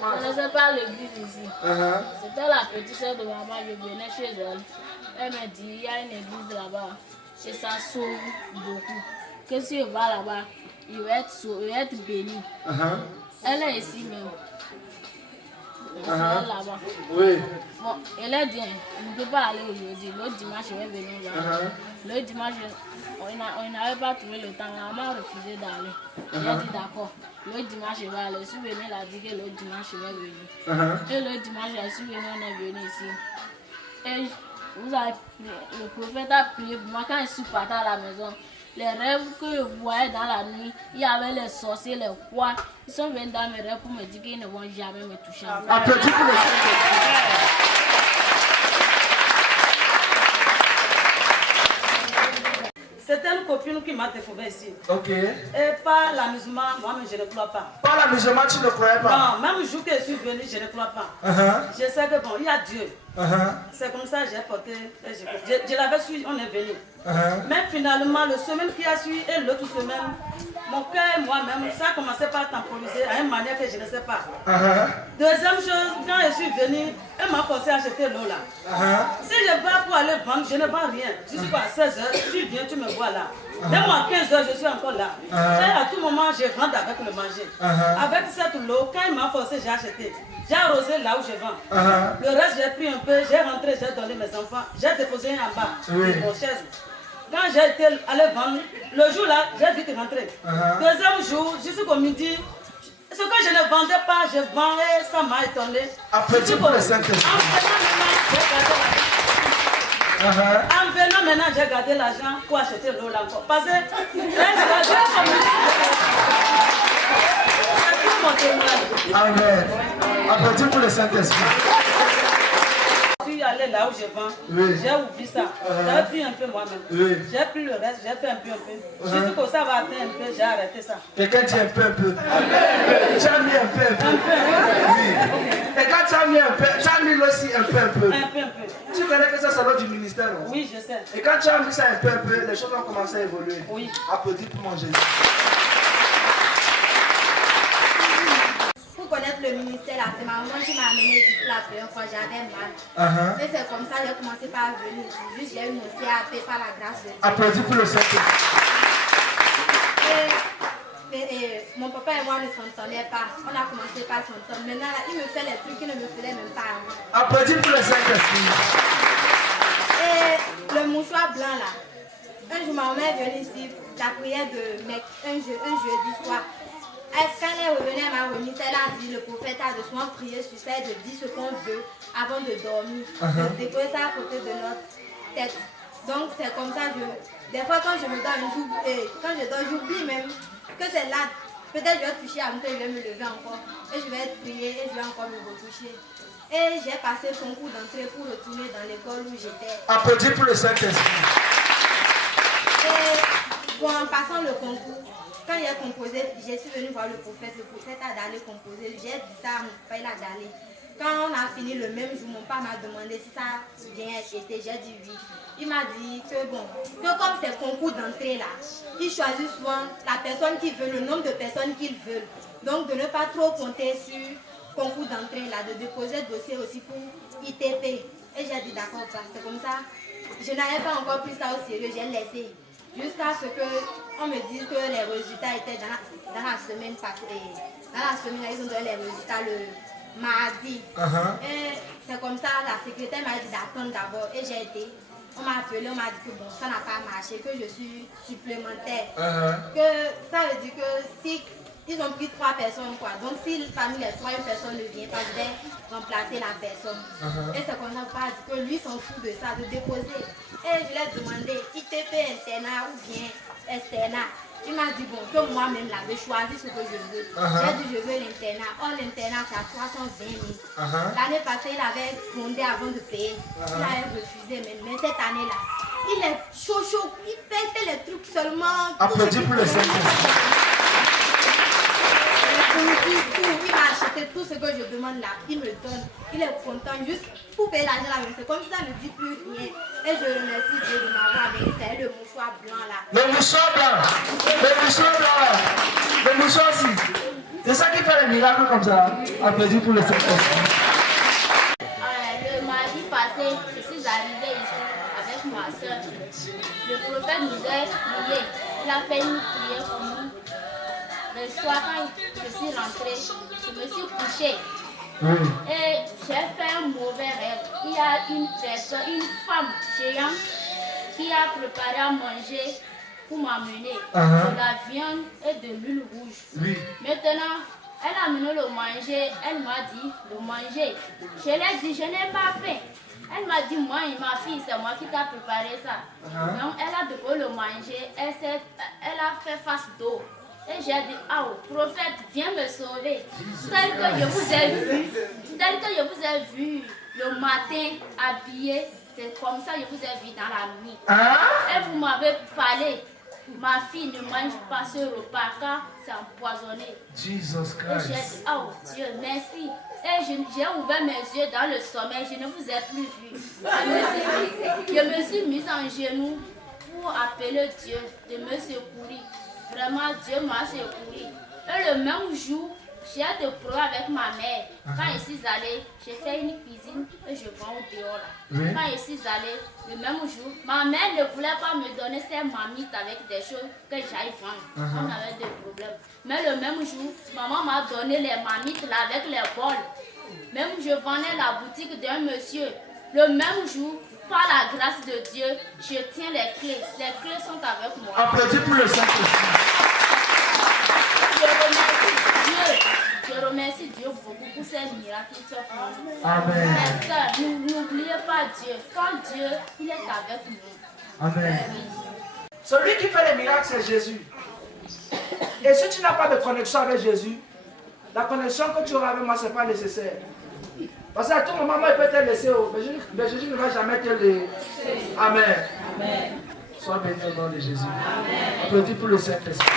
Je ne connaissais pas l'église ici. C'était la petite soeur de maman, je venais chez elle. Elle m'a dit, il y a une église là-bas et ça sauve beaucoup. Que si on va là-bas, il va être béni. Elle est ici même. Là-bas. Oui. Bon, elle a dit, on ne peut pas aller aujourd'hui. L'autre dimanche, je vais venir là. L'autre dimanche, on n'avait pas trouvé le temps. Maman a refusé d'aller. J'ai dit d'accord. L'autre dimanche, je vais aller. Je suis venue, elle a dit que l'autre dimanche, je vais venir. Et l'autre dimanche, je suis venue, on est venu ici. Et le prophète a prié pour moi quand je suis partie à la maison. Les rêves que je voyais dans la nuit, il y avait les sorciers, les rois. Ils sont venus dans mes rêves pour me dire qu'ils ne vont jamais me toucher. Applaudis pour le C'est une copine qui m'a découvert ici. Ok. Et par la musulman, moi-même je ne crois pas. Par la musulman, tu ne croyais pas? Non, même le jour que je suis venue, je ne crois pas. Je sais que bon, il y a Dieu. C'est comme ça que j'ai porté. Je l'avais su, on est venu. Mais finalement, le semaine qui a suivi et l'autre semaine, mon cœur et moi-même, ça a commencé par temporiser à une manière que je ne sais pas. Deuxième chose, quand je suis venue, elle m'a forcé à acheter l'eau là. Si je vais pour aller vendre, je ne vends rien. Jusqu'à 16h, tu viens, tu me vois là. Dès moi à 15h, je suis encore là. Et à tout moment, je rentre avec le manger. Avec cette eau, quand il m'a forcé, j'ai acheté. J'ai arrosé là où je vends. Le reste, j'ai pris un peu, j'ai rentré, j'ai donné mes enfants. J'ai déposé un en bas, mon chaise. Quand j'ai été allé vendre, le jour là, j'ai vite rentré. Deuxième jour, jusqu'au midi, ce que je ne vendais pas, je vends et ça m'a étonné. Applaudis pour le Saint-Esprit. En venant maintenant, j'ai gardé l'argent pour acheter l'eau là encore. Parce que Amen. Applaudis pour le Saint-Esprit. Je suis allé là où je vends, j'ai oublié ça. J'avais pris un peu moi-même. J'ai pris le reste, j'ai fait un peu. Juste que ça va atteindre un peu, j'ai arrêté ça. Quelqu'un dit un peu. Tu as mis un peu. Oui. Et quand tu as mis un peu, tu as mis aussi un peu. Tu connais que ça sort du ministère, non? Oui, je sais. Et quand tu as mis ça un peu, les choses ont commencé à évoluer. Oui. Applaudis pour mon Jésus. Pour connaître le ministère, c'est ma maman qui m'a amené ici pour la première fois, j'avais mal. Et c'est comme ça que j'ai commencé par venir ici. Juste j'ai eu mon CAP par la grâce de Dieu. Applaudis pour le Saint-Esprit. Mon papa et moi ne s'entendaient pas. On a commencé par s'entendre. Maintenant, il me fait les trucs qu'il ne me faisait même pas avant. Applaudis pour le Saint-Esprit. Et le mouchoir blanc là. Un jour, ma maman est venue ici, la prière de mec, un jeudi soir. Quand elle est revenue, elle m'a remis, elle a dit, le prophète a de souvent prié sur ça, de dire ce qu'on veut avant de dormir, de déposer ça à côté de notre tête. Donc c'est comme ça, des fois quand je me donne, quand je dors, j'oublie même que c'est là. Peut-être je vais toucher avant que je vais me lever encore, et je vais prier, et je vais encore me retoucher. Et j'ai passé le concours d'entrée pour retourner dans l'école où j'étais. Applaudis pour le Saint-Esprit. Et bon, en passant le concours, quand j'ai composé, je suis venue voir le prophète a d'aller composer. J'ai dit ça à mon papa, il a d'aller. Quand on a fini le même jour, mon papa m'a demandé si ça a bien été. J'ai dit oui. Il m'a dit que bon, que comme c'est concours d'entrée là, ils choisissent souvent la personne qui veut, le nombre de personnes qu'ils veulent. Donc de ne pas trop compter sur concours d'entrée là, de déposer le dossier aussi pour ITP. Et j'ai dit d'accord, c'est comme ça. Je n'avais pas encore pris ça au sérieux, j'ai laissé. Jusqu'à ce qu'on me dise que les résultats étaient dans la semaine passée. Dans la semaine, ils ont donné les résultats le mardi. Et c'est comme ça, la secrétaire m'a dit d'attendre d'abord. Et j'ai été. On m'a appelé, on m'a dit que bon, ça n'a pas marché, que je suis supplémentaire. Que ça veut dire que si ils ont pris 3 personnes, quoi. Donc si parmi les 3, une personne ne vient pas, je vais remplacer la personne. Et c'est comme ça qu'on a dit que lui s'en fout de ça, de déposer. Et je lui ai demandé, ITP internat ou bien externat. Il m'a dit bon, que moi-même là, je choisis ce que je veux. J'ai dit je veux l'internat. Or l'internat c'est à 320 000. L'année passée, il avait fondé avant de payer. Il avait refusé, mais cette année-là, il est chaud, il fait les trucs seulement. Applaudis pour le Saint-Esprit. Il m'a acheté tout ce que je demande là, il me donne, il est content juste pour payer l'argent là, c'est comme ça, ne dit plus rien. Et je remercie Dieu de m'avoir amené, c'est le mouchoir blanc là. Le mouchoir blanc, le mouchoir blanc, le mouchoir aussi. C'est ça qui fait le miracles comme ça. Applaudis pour le Saint-Esprit. Le mardi passé, je suis arrivée ici avec ma soeur. Le prophète nous a prié. Il a fait une prière pour nous. Le soir, quand je suis rentrée, je me suis couchée. Oui. Et j'ai fait un mauvais rêve. Il y a une personne, une femme géante qui a préparé à manger pour m'amener de la viande et de l'huile rouge. Oui. Maintenant, elle a amené le manger. Elle m'a dit de manger. Je l'ai dit, je n'ai pas faim. Elle m'a dit, moi et ma fille, c'est moi qui t'ai préparé ça. Donc, elle a déposé le manger. Elle a fait face d'eau. Et j'ai dit, ah, prophète, viens me sauver. Tel que je vous ai vu le matin habillé, c'est comme ça que je vous ai vu dans la nuit. Et vous m'avez parlé, ma fille ne mange pas ce repas car c'est empoisonné. Jesus Et j'ai Christ. dit, oh Dieu, merci. Et j'ai ouvert mes yeux dans le sommeil, je ne vous ai plus vu. Je me suis mise en genoux pour appeler Dieu de me secourir. Vraiment, Dieu m'a secouru. Et le même jour, j'ai des problèmes avec ma mère. Quand je suis allée, j'ai fait une cuisine et je vends au dehors là. Oui. Quand je suis allée, le même jour, ma mère ne voulait pas me donner ses mamites avec des choses que j'aille vendre. On avait des problèmes. Mais le même jour, maman m'a donné les mamites là avec les bols. Même je vendais la boutique d'un monsieur. Le même jour, par la grâce de Dieu, je tiens les clés. Les clés sont avec moi. Applaudis pour le Saint-Esprit. Je remercie Dieu beaucoup pour ces miracles qu'il fait pour nous. Amen. Mais ça, n'oubliez pas Dieu. Quand Dieu, il est avec nous. Amen. Celui qui fait les miracles, c'est Jésus. Et si tu n'as pas de connexion avec Jésus, la connexion que tu auras avec moi, ce n'est pas nécessaire. Parce qu'à tout moment, moi, il peut te laisser, mais Jésus ne va jamais te laisser. Amen. Amen. Sois béni au nom de Jésus. Applaudis pour le Saint-Esprit.